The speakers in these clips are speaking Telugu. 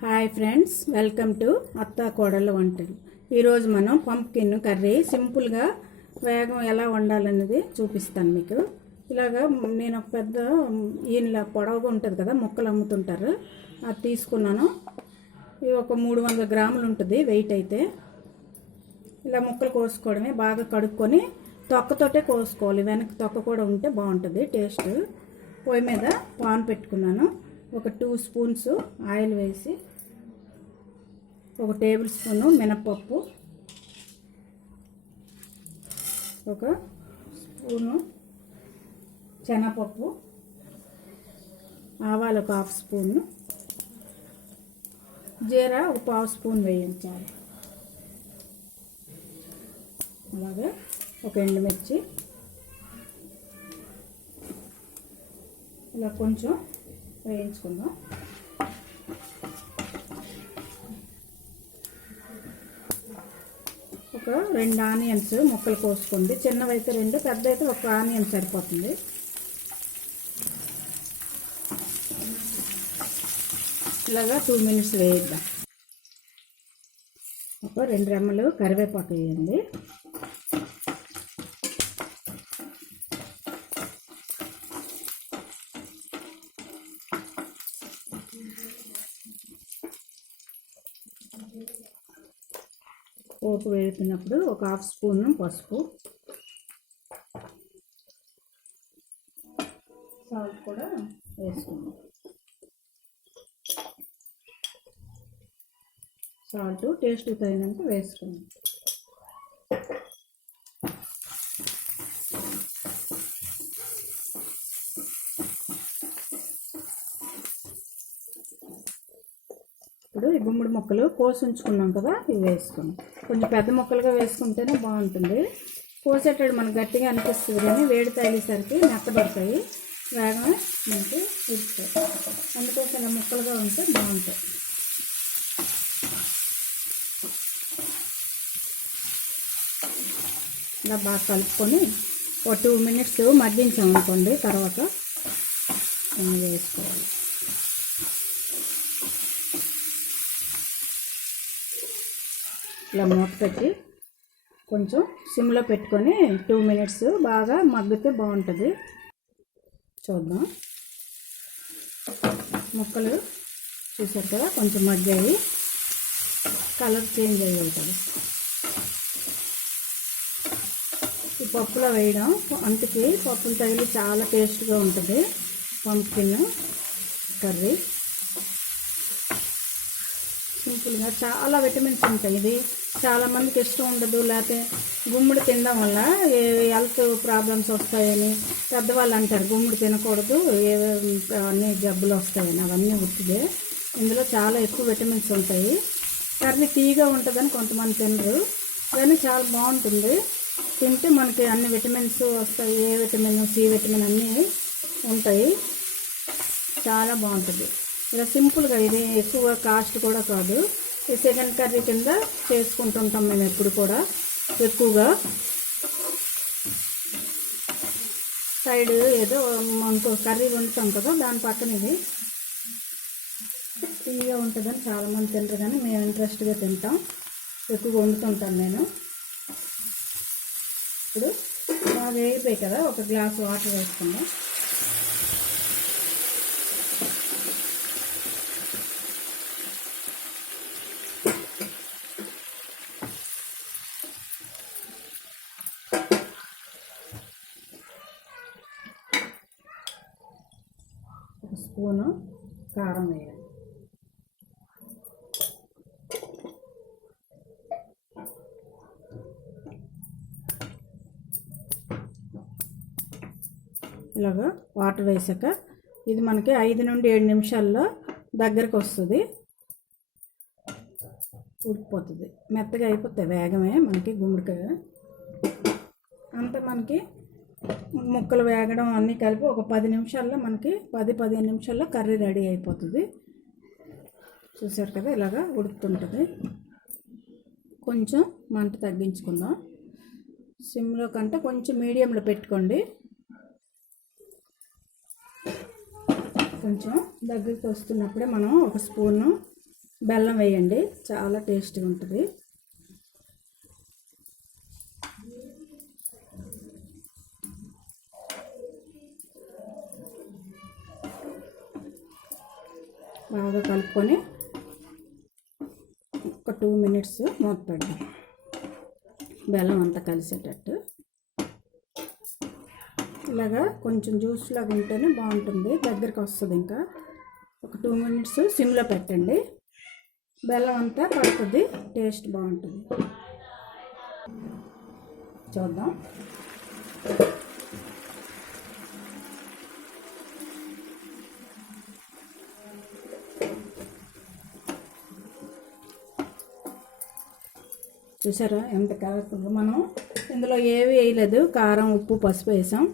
హాయ్ ఫ్రెండ్స్, వెల్కమ్ టు అత్తా కోడళ్ళ వంటలు. ఈరోజు మనం పంప్కిన్ కర్రీ సింపుల్గా వేగం ఎలా వండాలనేది చూపిస్తాను మీకు. ఇలాగా నేను ఒక పెద్ద ఈయనలా పొడవుగా ఉంటుంది కదా, ముక్కలు అమ్ముతుంటారు, అది తీసుకున్నాను. ఇది ఒక 300 గ్రాములు ఉంటుంది వెయిట్. అయితే ఇలా ముక్కలు కోసుకోవడమే, బాగా కడుక్కొని తొక్కతోటే కోసుకోవాలి. వెనక్కి తొక్క కూడా ఉంటే బాగుంటుంది టేస్ట్. పొయ్యి మీద పాన్ పెట్టుకున్నాను. ఒక 2 స్పూన్స్ ఆయిల్ వేసి, ఒక టేబుల్ స్పూను మినపప్పు, ఒక స్పూను శనగపప్పు, ఆవాలు ఒక 1/2 స్పూను, జీరా ఒక 1/2 స్పూన్ వేయించాలి. అలాగే ఒక ఎండుమిర్చి ఇలా కొంచెం వేయించుకుందాం. ఒక 2 ఆనియన్స్ ముక్కలు కోసుకుంది. చిన్నవైతే 2, పెద్దవైతే ఒక ఆనియన్ సరిపోతుంది. ఇలాగా 2 మినిట్స్ వేయిద్దాం. ఒక 2 రెమ్మలు కరివేపాకు వేయండి. పోపు వేస్తున్నప్పుడు ఒక 1/2 స్పూన్ పసుపు, సాల్ట్ కూడా వేసుకుందాం. సాల్ట్ టేస్ట్ తగినంత వేసుకుందాం. ఇప్పుడు ఈ గుమ్మడి ముక్కలు కోసి ఉంచుకున్నాం కదా, ఇవి వేసుకున్నాం. కొంచెం పెద్ద ముక్కలుగా వేసుకుంటేనే బాగుంటుంది. కోసేటప్పుడు మనకు గట్టిగా అనిపిస్తుంది, కానీ వేడి తగిలేసరికి మెత్తబడతాయి, వేగంగా మనకి ఇస్తాయి. అందుకోసం ఇలా ముక్కలుగా ఉంటే బాగుంటాయి. ఇలా బాగా కలుపుకొని ఒక 2 మినిట్స్ మగ్గించామనుకోండి, తర్వాత వేసుకోవాలి. ఇలా మూత పెట్టి కొంచెం సిమ్లో పెట్టుకొని 2 మినిట్స్ బాగా మగ్గితే బాగుంటుంది. చూద్దాం. ముక్కలు చూసారు కదా, కొంచెం మగ్గాయి, కలర్ చేంజ్ అయ్యాయి కదా. ఈ పప్పులో వేయడం అంతకి పప్పులు తగిలి చాలా టేస్ట్గా ఉంటుంది పంప్కిన్ కర్రీ. సింపుల్గా చాలా విటమిన్స్ ఉంటాయి. ఇది చాలామందికి ఇష్టం ఉండదు, లేకపోతే గుమ్మడి తినడం వల్ల హెల్త్ ప్రాబ్లమ్స్ వస్తాయని పెద్దవాళ్ళు అంటారు. గుమ్మడి తినకూడదు, అన్ని జబ్బులు వస్తాయని. అవన్నీ ఉట్టిదే. ఇందులో చాలా ఎక్కువ విటమిన్స్ ఉంటాయి. కర్రీ తీగా ఉంటుందని కొంతమంది తినరు, కానీ చాలా బాగుంటుంది. తింటే మనకి అన్ని విటమిన్స్ వస్తాయి. ఏ విటమిన్, సి విటమిన్ అన్నీ ఉంటాయి. చాలా బాగుంటుంది. ఇలా సింపుల్గా, ఇది ఎక్కువ కాస్ట్ కూడా కాదు. ఈ సెకండ్ కర్రీ కింద చేసుకుంటుంటాం మేము ఎప్పుడు కూడా. ఎక్కువగా సైడ్ ఏదో మనకు కర్రీ వండుతాం కదా, దాని పక్కన ఇది తీగా ఉంటుందని చాలామంది తింటారు, కానీ మేము ఇంట్రెస్ట్గా తింటాం, ఎక్కువగా వండుతుంటాను నేను. ఇప్పుడు బాగా వేగిపోయి కదా, ఒక గ్లాస్ వాటర్ వేసుకుందాం. ఒక స్పూను కారం వేయాలి. ఇలాగా వాటర్ వేసాక ఇది మనకి 5 నుండి 7 నిమిషాల్లో దగ్గరకు వస్తుంది, ఉడికిపోతుంది, మెత్తగా అయిపోతాయి వేగమే మనకి గుమ్మడికాయ. అంతా మనకి ముక్కలు వేగడం అన్నీ కలిపి ఒక 10 నిమిషాల్లో మనకి 10-15 నిమిషాల్లో కర్రీ రెడీ అయిపోతుంది. చూసారు కదా, ఇలాగా ఉడుకుతుంటుంది. కొంచెం మంట తగ్గించుకుందాం. సిమ్లో కంటే కొంచెం మీడియంలో పెట్టుకోండి. కొంచెం దగ్గరికి వస్తున్నప్పుడే మనం ఒక స్పూను బెల్లం వేయండి, చాలా టేస్ట్గా ఉంటుంది. బాగా కలుపుకొని ఒక 2 మినిట్స్ మూత పెడదాం, బెల్లం అంతా కలిసేటట్టు. ఇలాగా కొంచెం జ్యూస్ లాగా ఉంటేనే బాగుంటుంది, దగ్గరికి వస్తుంది. ఇంకా ఒక 2 మినిట్స్ సిమ్లో పెట్టండి, బెల్లం అంతా పడుతుంది, టేస్ట్ బాగుంటుంది. చూద్దాం. చూసారా ఎంత కలర్ఫుల్. మనం ఇందులో ఏవి వేయలేదు, కారం, ఉప్పు, పసుపు వేసాం,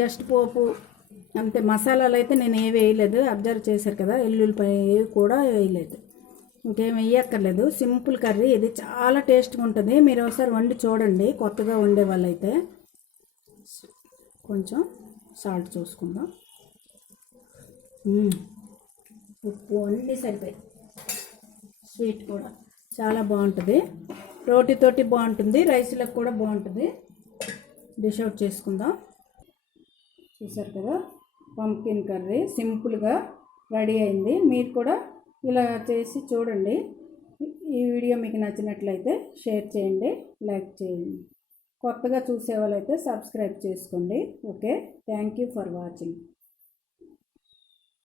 జస్ట్ పోపు అంతే. మసాలాలు అయితే నేను ఏవి వేయలేదు, అబ్జర్వ్ చేశారు కదా, ఎల్లుల్లిపాయ ఏవి కూడా వేయలేదు, ఇంకేం వేయక్కర్లేదు. సింపుల్ కర్రీ ఇది, చాలా టేస్ట్గా ఉంటుంది. మీరు ఒకసారి వండి చూడండి, కొత్తగా వండే వాళ్ళైతే. కొంచెం సాల్ట్ చూసుకుందాం, ఉప్పు అన్నీ సరిపోయి, స్వీట్ కూడా చాలా బాగుంటుంది. రోటీతోటి బాగుంటుంది, రైస్లకు కూడా బాగుంటుంది. డిష్ అవుట్ చేసుకుందాం. చూసారు కదా, పంప్కిన్ కర్రీ సింపుల్గా రెడీ అయింది. మీరు కూడా ఇలా చేసి చూడండి. ఈ వీడియో మీకు నచ్చినట్లయితే షేర్ చేయండి, లైక్ చేయండి. కొత్తగా చూసే వాళ్ళైతే సబ్స్క్రైబ్ చేసుకోండి. Okay, thank you for watching.